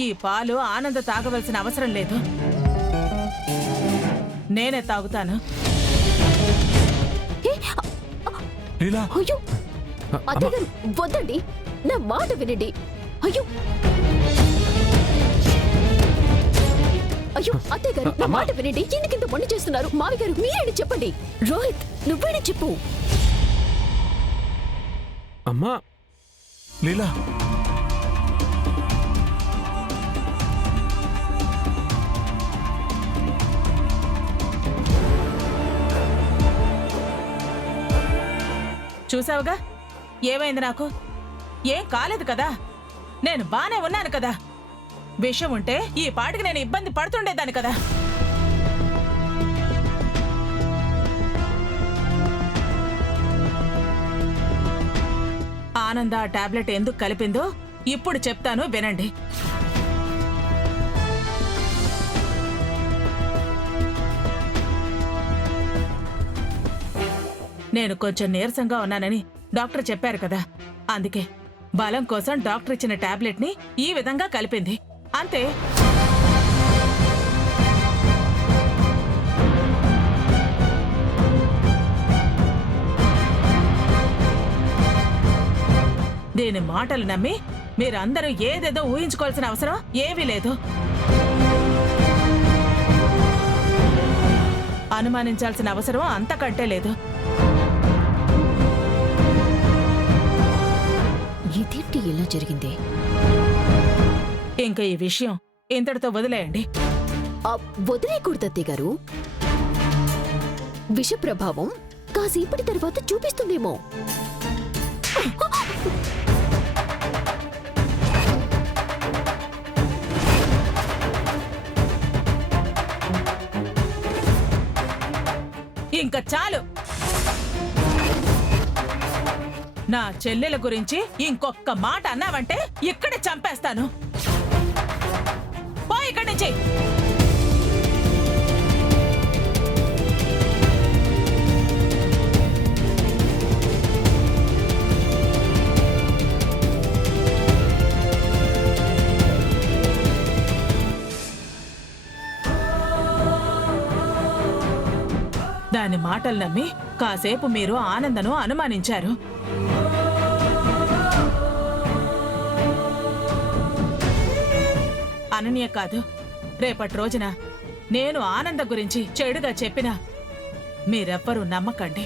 ఈ పాలు ఆనంద తాగవలసిన అవసరం లేదు, నేనే తాగుతాను. అయ్యో అత్తయ్య గారు వద్దండి, నా మాట వినండి. అయ్యో అయ్యో అత్తయ్య గారు నా మాట వినండి. ఎందుకింత మొండి చేస్తున్నారు? మావి గారు మీరేంటి చెప్పండి. రోహిత్ నువ్వేనే చెప్పు. అమ్మా లీలా, చూసావుగా ఏమైంది? నాకు ఏం కాలేదు కదా, నేను బానే ఉన్నాను కదా. విషయం ఉంటే ఈ పాటికి నేను ఇబ్బంది పడుతుండేదాన్ని కదా. ఆనంద ఆ టాబ్లెట్ ఎందుకు కలిపిందో ఇప్పుడు చెప్తాను, వినండి. నేను కొంచెం నీరసంగా ఉన్నానని డాక్టర్ చెప్పారు కదా, అందుకే బలం కోసం డాక్టర్ ఇచ్చిన టాబ్లెట్ ని ఈ విధంగా కలిపింది, అంతే. దీని మాటలు నమ్మి మీరందరూ ఏదేదో ఊహించుకోవాల్సిన అవసరం ఏమీ లేదు. అనుమానించాల్సిన అవసరం అంతకంటే లేదు. ఇదేంటి ఎలా జరిగింది? ఇంకా ఈ విషయం ఇంతటితో వదిలేయండి. వదిలేయకూడదు అత్తయ్య గారు. విష ప్రభావం కాసేపటి తర్వాత చూపిస్తుందేమో. ఇంకా చాలు. నా చెల్లెల గురించి ఇంకొక్క మాట అన్నావంటే ఇక్కడే చంపేస్తాను. పో ఇక్కడి నుంచి. దాని మాటలు నమ్మి కాసేపు మీరు ఆనందను అనుమానించారు. అనన్య కాదు, రేపటి రోజున నేను ఆనంద గురించి చెడుగా చెప్పినా మీరెవ్వరూ నమ్మకండి.